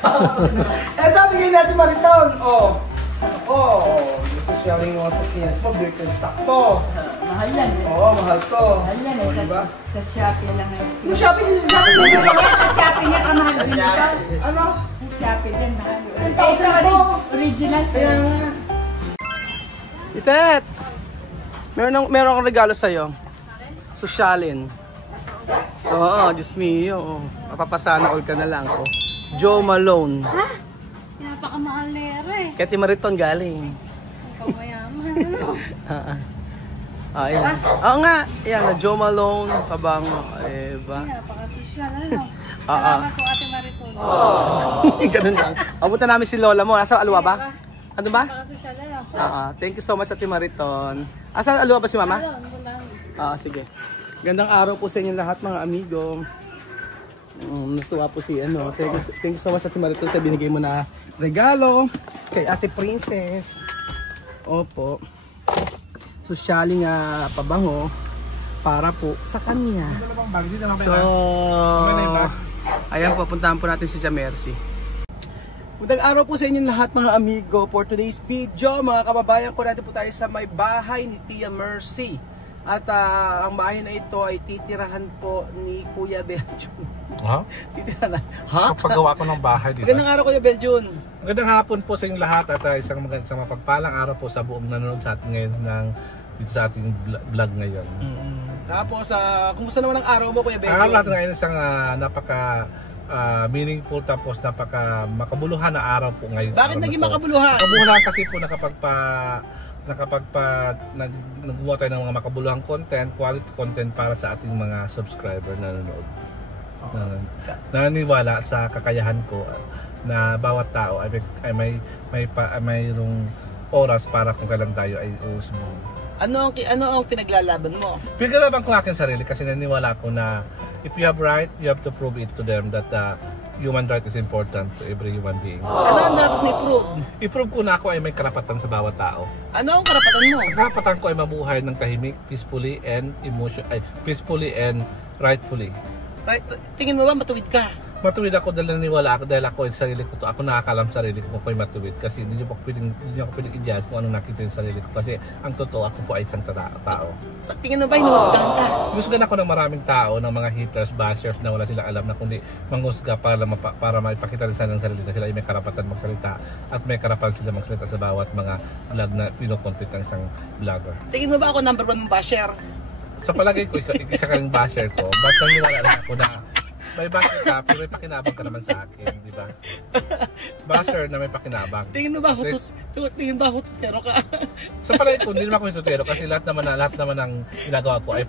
Ito, bigyan natin Mariton. Gusto siya rin yung sakyan mo, Birkenstock to. Mahal yan eh. Oo, mahal to. Mahal yan eh. Diba? Sa Shopee lang eh. Yung Shopee Sa Shopee niya kamahal din ito. Ano? Sa Shopee din mahal. 10,000 to. Original. Kaya nga. Itet! Meron akong regalo sa'yo. Sosyalin. Oo, Diyos mio. Mapapasana all ka na lang. Joe Malone. Ha? Napakamahal na yara eh. Kaya Timariton galing. Ikaw mayaman. Ayan. Oo nga. Ayan, na Joe Malone. Pabango. Diba? Napakasosyal. Ano? Salamat po Ate Mariton. Ganun lang. Abutan namin si Lola mo. Nasa Alwa ba? Ano ba? Napakasosyal. Thank you so much Ate Mariton. Asan Alwa ba si Mama? Sige. Gandang araw po sa inyo lahat mga amigo. Natuwa po si thank you so much Ate Mariton sa binigay mo na regalo kay Ate Princess. Opo. Sosyaling pabango para po sa kanya. So, ayan po, puntahan po natin si Jamercy. Magandang araw po sa inyo lahat mga amigo. For today's video, mga kababayan ko, natin po tayo sa may bahay ni Tia Mercy. At ang bahay na ito ay titirahan po ni Kuya Beljun. Ha? Titirahan na. Ha? Kapagawa ko ng bahay dito. Magandang araw Kuya Beljun. Magandang hapon po sa inyong lahat at isang mapagpalang araw po sa buong nanonood sa atin ngayon dito sa ating vlog ngayon. Tapos, kumusta naman ang araw mo Kuya Beljun? Araw natin ngayon isang napaka meaningful tapos napaka makabuluhan na araw po ngayon. Bakit naging makabuluhan? Makabuluhan kasi po naggumawa tayo ng mga makabuluhang content, quality content para sa ating mga subscriber na nanonood. Naniniwala sa kakayahan ko na bawat tao ay mayroong oras para kung kailan tayo ay uusbong. Ano ang pinaglalaban mo? Pinaglalaban ko aking sarili kasi naniniwala ko na if you have right, you have to prove it to them that human right is important to every human being. Ano ang dapat i-prove? I-prove ko na ako ay may karapatan sa bawat tao. Ano ang karapatan mo? Ang karapatan ko ay mabuhay ng tahimik, peacefully and rightfully. Right, tingin mo ba matuwid ka? Matuwid ako dahil naniniwala ako dahil ako yung sarili ko to. Ako nakakalam sa sarili ko kung ako'y matuwid kasi hindi niyo ako pwedeng i-judge kung anong nakita yung sarili ko kasi ang totoo ako po ay isang tao. Tingin mo ba hinuhusgahan ka? Husgahan ako ng maraming tao, ng mga haters, bashers na wala silang alam na kundi manghusga para maipakita rin sa ng sarili na sila ay may karapatan magsalita at may karapatan sila magsalita sa bawat mga vlog na pinocontent ng isang vlogger. Tingin mo ba ako number 1 basher? Sa palagay ko, isa ka rin basher ko, but naniniwala lang ako na may basher ka, pero may pakinabang ka naman sa akin, di ba? Basher na may pakinabang. Tingin mo ba ako tutero ka? Sa palagay ko, hindi naman ako tutero kasi lahat naman ng ginagawa ko ay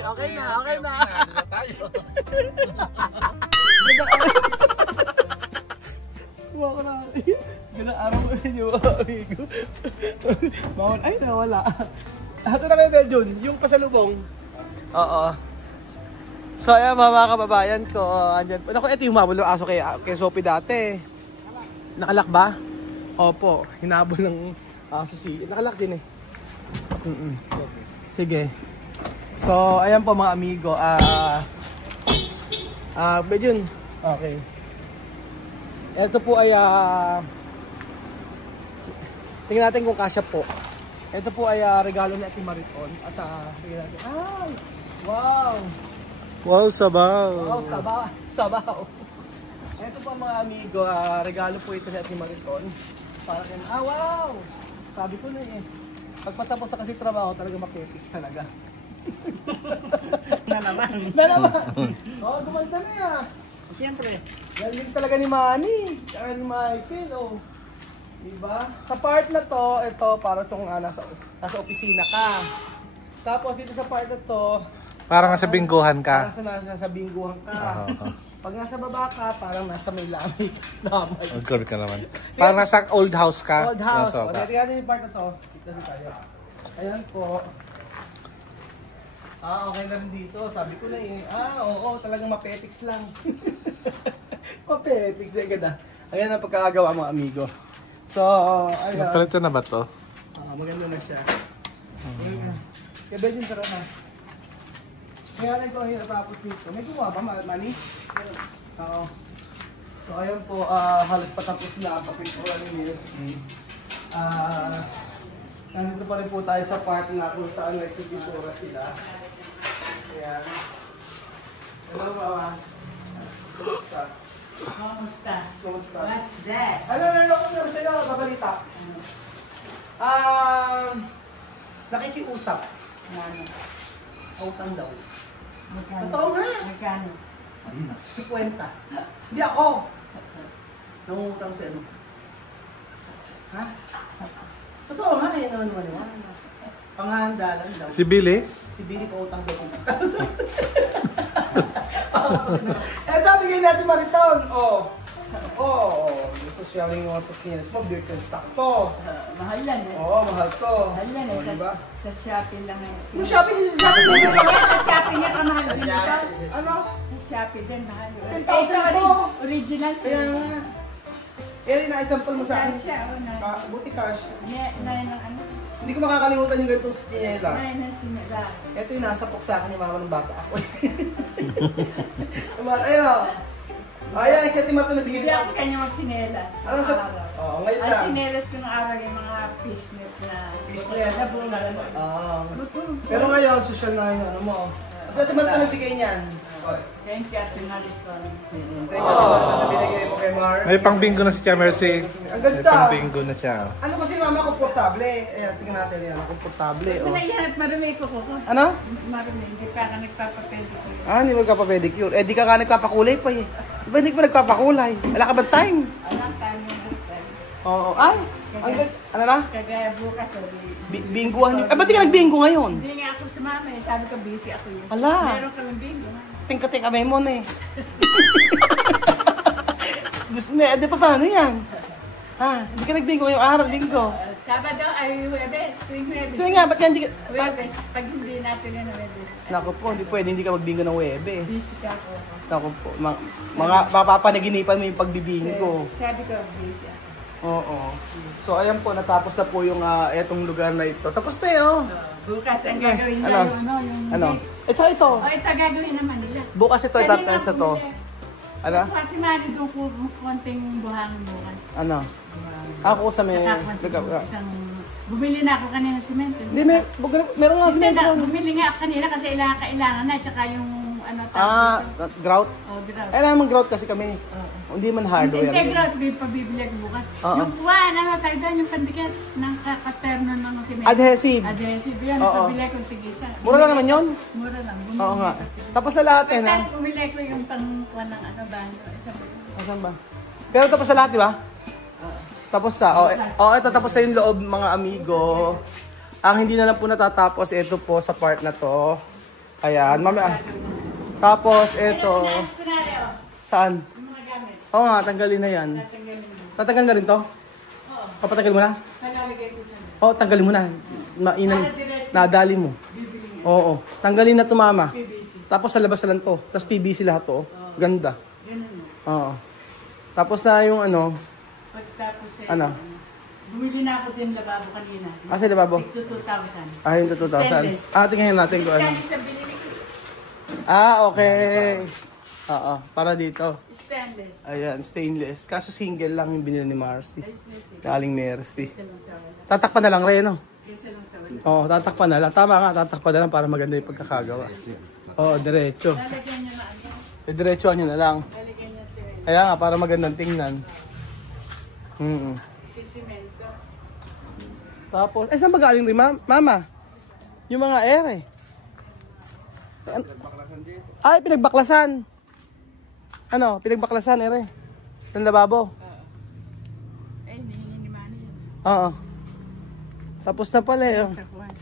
Okay na. Wala na. Ganda araw mo inyo, amigo. Bawal, ay nawala. Hato na kayo, Beljun, yung pasalubong. Oo. So ayan mga kababayan ko, andyan. Ako, ito yung mabulong aso kay Sophie dati. Nakalak ba? Opo, hinabol ng aso nakalak din eh. Sige. So ayan po mga amigo. Beljun. Okay. Ito po ay tingnan natin kung kasya po. Ito po ay regalo ni Ate Mariton at tingnan natin. Ay! Wow! Wow, sabaw! Wow, sabaw! Ito po mga amigo, regalo po ito ni Ate Mariton. Para kay wow! Sabi ko na eh. Pagpatapos sa kasi trabaho, talaga makipix talaga. Na naman. Gumanda na yan. Siyempre. Galing talaga ni Manny. Tsaka ni Michael, diba? Sa part na to, ito para itong nasa opisina ka. Tapos dito sa part na to, parang nasa bingguhan ka. Parang nasa bingguhan ka. Pag nasa baba ka, parang nasa may lamig. Good ka naman. Parang nasa old house ka. Old house. Tingnan din yung part na to. Dito tayo. Ayan po. Okay lang dito. Sabi ko na eh. Oo, talagang mapetix lang. Mapetix na ganda. Ayan ang pagkakagawa mga amigo. So, ayan. Napalito na ba to? Maganda na siya. Kaya Beljun, tara na. Kaya natin ito ang natapos dito. May gumawa ba, Manny? Oo. So ayun po, halos patapos na papintura ni Mercy. Nandito pa rin po tayo sa part na kung saan nagpipintura sila. Ayan. Hello, Mama. Kumusta? Kumusta? What's that? Ano, meron ako meron sa'yo, babalita. Nakikiusap. Ano? Utang daw. Magkano? Totoo nga. Magkano? 50. Hindi ako. Nangungutang sa ano. Ha? Totoo nga, yun naman maniwala. Pangahanda lang daw. Si Billy? Si Billy pa utang daw. Eto, bigyan natin Mariton. Gusto siya rin yung sa kinis mo, Birkenstock to. Mahal yan eh. Oo, mahal to. Mahal yan eh. Diba? Sa Shopee lang eh. Yung Shopee Sa Shopee nga kamahal din ito. Ano? Sa Shopee din mahal. 10,000 to. Original. Kaya nga. Na-example mo sa akin. Cash siya. Buti cash. Nine ng ano? Hindi ko makakalimutan yung ganitong skinelas. Nine ng sinila. Ito yung nasapok sa akin ni mama ng bata ako. Ayun o. Ayan, kasi Marta nabigyan Hindi ako kanya magsinelas. Ano sa... Oo, ngayon Ang lang. sinelas ko ng araw yung mga fishnet na Fishnet? na bunga. Oo. Pero ngayon, social na yung ano mo. Kasi Ate Marta nagbigay niyan. Thank you, Ate Mariton. Thank you sa binigay mo kay Mar. May pang bingo na si Tia Mercy. Ang May ganda. pang bingo na siya. Ano kasi mama, komportable. Ayan, tingnan natin yan. Komportable. Ito Oh. na ihanap, marumi ko ko. Ano? Marumi, hindi pa ka nagpapapedicure. Hindi magpapapedicure. Di ka nga nagpapakulay pa eh. Di ba hindi ka pa nagpapakulay? Wala ka ba time? Alam, tayo na. Oo. Ay! Ang ganda. Ano na? Kagaya bukas, Binguhan niyo. Ba't di ka nagbingo ngayon? hindi nga ako sumama eh. Sabi ko, busy ako yun. Wala. Meron kami bingo. Tingka-tingka may mon eh. Gusto na, di pa paano yan? Hindi ka nagbingo ngayong araw, linggo. Sabado ay Huwebes, tuwing Huwebes. Ito nga, ba't yan hindi ka... Huwebes, pag hindi natin yung Huwebes. Naku po, hindi pwede, hindi ka magbingo ng Webes. Busy ka ako. Naku po, mga mapapanaginipan mo yung pagbibingo. Sabi ko, busy ako. Oo. So ayan po, natapos na po yung etong lugar na ito. Tapos na yun. Bukas ang gagawin nila Ano? yung Ano? Ito, ito. O, ito gagawin naman nila. Bukas ito, Kanina itatapos na to. bumili. Ano? Kasi mali doon ko konting buhangin bukas. Ano? Ako sa may... Bumili na ako kanina ng simento. Hindi, meron nga Hindi simento. na, bumili nga ako kanina kasi kailangan na. Tsaka yung ano Grout? grout. Eh, naman grout kasi kami. Hindi man hardware. Hindi grout, pabibili ako bukas. Oo. Yung kuwan, tayo doon, yung pandikit ng kakaterno ng simento. Adhesive. Adhesive yan, Oo. pabili akong tigisa. Mura lang naman yun. Mura lang. Oo nga. Tapos sa lahat eh, na. Tapos bumili ko yung pangkuhan ng banyo. Isang Asan ba? Pero tapos sa lahat, di ba? Tapos na. Ito tapos na yung loob, mga amigo. Ang hindi na lang po natatapos, ito po sa part na to. Ayan, mamaya. Tapos, ito. Saan? Yung mga gamit. Oo nga, tanggalin na yan. Tatanggalin mo. Tatanggal na rin to? Oo. Papatanggal mo na? Nalalagay ko dyan. Oo, tanggalin mo na. Nadali mo. Oo. Tanggalin na to, mama. PVC. Tapos sa labas na lang to. Tapos PVC lahat to. Ganda. Ganun mo. Oo. Tapos na yung ano. Pagtapos Ano? bumili na ako din lababo kanina. Sa lababo? Ito 2,000. Ayun, 2,000. Tingnan natin kung ano. Stainless ang binili ko. Okay. Oo, para dito. Stainless. Ayan, stainless. Kaso single lang yung binili ni Marcy. Ayos na siya. Galing Mercy. Kesa lang sa wala. Tatakpan na lang rin, no? Kesa lang sa wala. Oo, tatakpan na lang. Tama nga, tatakpan na lang para maganda yung pagkakagawa. Oo, diretso. Lalagyan niya na ano. Diretso nyo na lang. Lalagyan niya si Kaya nga, para magandang tingnan. sisimento. Tapos, saan ba galing rin, mama? Yung mga ere. Ay, pinagbaklasan. Ano, pinagbaklasan, ere. Ng lababo. Ay, hinihingi ni Manny yun. Oo. Tapos na pala eh. Sa kuwan.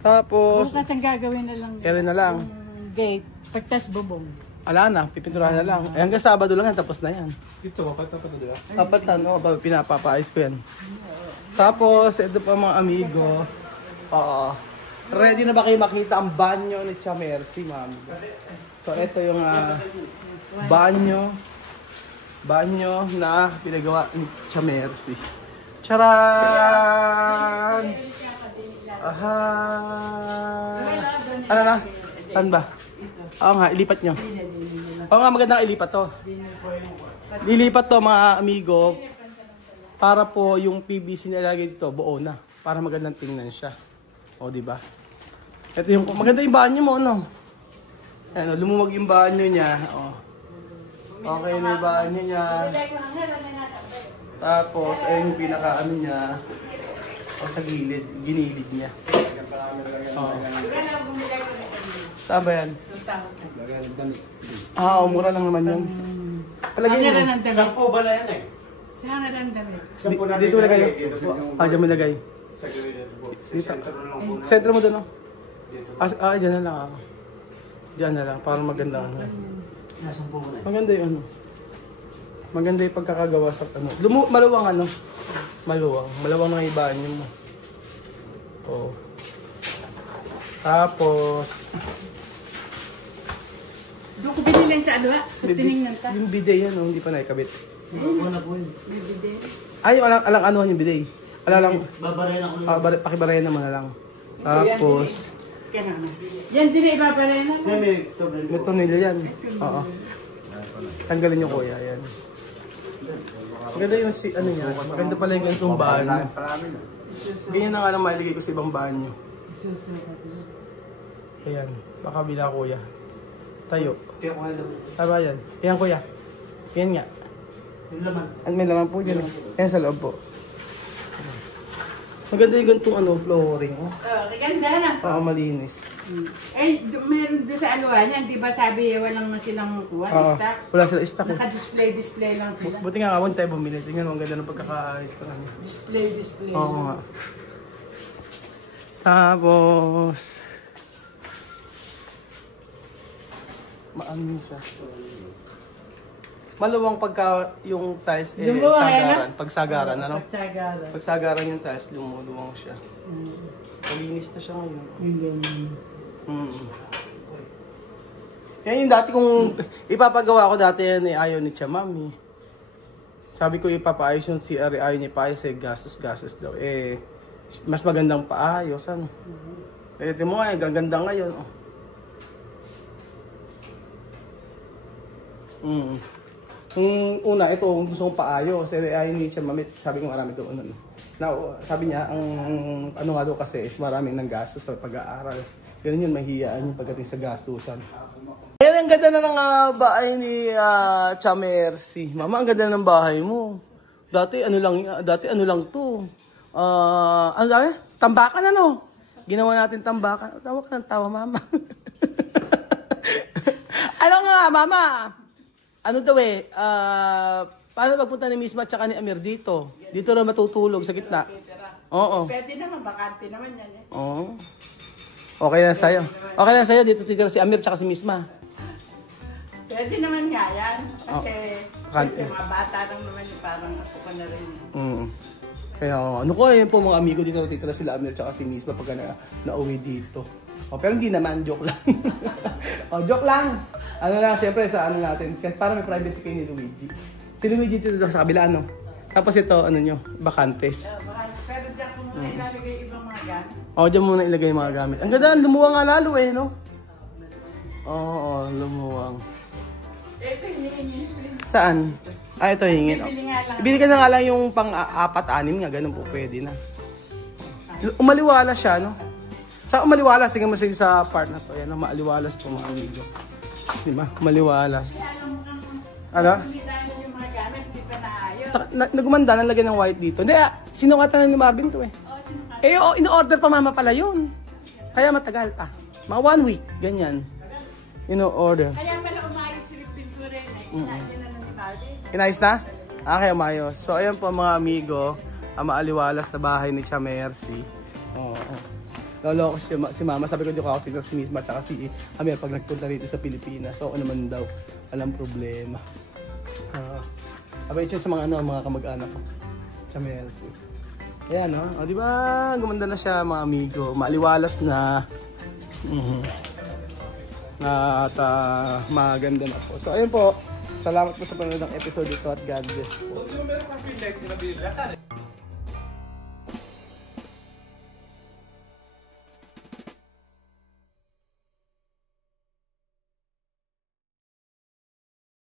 Tapos, Bukas ang gagawin na lang. ere na lang. Yung gate. Pagtas bubong. Ala na, pipinturahan na lang. Eh, hanggang Sabado lang yan, tapos na yan. Ito, kapag na diba? Apat na, no? Pinapapaayos ko yan. Tapos, ito pa mga amigo. Oo. Ready na ba kayo makita ang banyo ni Tia Mercy, ma'am? So, ito yung banyo. Banyo na pinagawa ni Tia Mercy. Charan! Aha! Ano na? Saan ba? Oo nga, ilipat nyo. Oo nga, magandang ilipat to. Lilipat to mga amigo. Para po yung PVC nilagay dito, buo na. Para magandang tingnan siya. O, diba? Ito yung, maganda yung banyo mo, no? Ayan, lumuwag yung banyo niya. O. Okay na yung banyo niya. Tapos, ayun yung pinaka-ano niya. O, sa gilid, ginilid niya. O. Saan ba yan? Ah, mura lang naman yun. Palagay mo. Sampo ba na yan eh? Sa hangaran damit. Dito lagay. Diyan mo lagay. Dito. Sentro mo doon, no? Diyan na lang ako. Diyan na lang, para maganda. Maganda yung ano. Maganda yung pagkakagawa sa ano. Maluwang ano. Maluwang ng ibaan mo. Oh. Tapos Doon ko binilin sa alwa. Sa tinignan ta. yung bidet yan, hindi pa naikabit. Bibide. Ay, alang anuhan yung bidet. Lang. Babarayan ako. Pakibarayan naman na lang. Tapos Kaya na. Yan din na ibabalay na. may tornilyo yan. Oo. Tanggalin yung kuya, yan. Maganda yung ano niya. Maganda pala yung ganitong banyo. Ganyan na nga lang mailigay ko sa ibang banyo. Ayan. Pakabila kuya. Tayo. Tama yan. Ayan kuya. Ayan nga. May laman po dyan. Ayan sa loob po. Maganda yung ganitong ano, flooring. Oh. Ganda na. Malinis. Meron doon sa alwa niyan, di ba sabi walang silang kuha, stock? Wala sila stock. Naka-display lang sila. Buti nga kawan tayo bumili. Tingnan mo, ang ganda ng pagkaka-ayos na kanya. Display. Oo nga. Tapos maano siya. Maluwang pagka yung tiles sagaran. Pagsagaran, ano? Pagsagaran yung tiles, lumuluwang siya. Malinis na siya ngayon. Yan yung dati kong ipapagawa ko dati yan ayaw ni Chamami. Sabi ko ipapaayos yung CR, ayaw niya paayos gastos daw. Mas magandang paayos, ano? Ito mo nga, gaganda ngayon. Kung una, ito, gusto kong paayos. Ayaw ni Chamami, sabi ko marami doon. Sabi niya, ano nga daw kasi is maraming nang gastos sa pag-aaral. Ganun yun, mahiyaan yung pagdating sa gastusan. Ayan, ang ganda na ng bahay ni Chamercy. Mama, ang ganda na ng bahay mo. Dati ano lang to. Ano sabi? Tambakan ano? Ginawa natin tambakan. Tawa ka ng tawa, mama. Ano nga, mama? Ano daw paano pagpunta ni Misma at ni Amir dito? Dito na matutulog sa gitna. Oo. Pwede naman, bakante naman yan eh. Oo. Okay na sa'yo. Okay na sa'yo, dito titira si Amir at si Misma. Pwede naman nga yan. Kasi mga bata lang naman yung parang ako ka na rin. Kaya ano ko, ayun po mga amigo, dito titira sila Amir at si Misma pagka nauwi dito. Pero hindi naman, joke lang. Joke lang. Ano lang, siyempre sa ano natin, kasi para may privacy kayo ni Luigi. Si Luigi dito sa kabila, ano? Tapos ito, ano nyo, bakantes. Pero dyan kung muna ilalagay ibang mga gamit. Dyan muna ilagay yung mga gamit. Ang ganda, lumuwang nga lalo no? Oo, lumuwang. Ito hinihingi. Saan? Ito hingin. Ibili ka na nga lang yung pang-4-6 nga, ganun po, pwede na. Umaliwalas siya, no? Sa umaliwalas, tingnan mo sa part na to. Yan, maaliwalas po mga amigo. Diba? Maliwalas. Ano? Nagumanda na lagyan ng white dito. Hindi, sinukatan na ni Marvin to eh. In-order pa mama pala yun. Kaya matagal pa. Mga 1 week, ganyan. In-order. Kaya pala umayos yung pintura na. Inaayos na ng Marvin. Inayos na? Kaya umayos. So, ayan po mga amigo. Ang maaliwalas na bahay ni Chamercy. Lolo ko si mama, sabi ko di ko ako tinatawag si Misma at si Amir pag nagpunta rito sa Pilipinas. So, ano naman daw, alam problema. Sabi ito sa mga kamag-anak ko. Chamercy. Ayan, no? Di ba? Gumanda na siya, mga amigo. Maaliwalas na. At maganda na po. So, ayun po. Salamat po sa panonood ng episode ito at God bless po.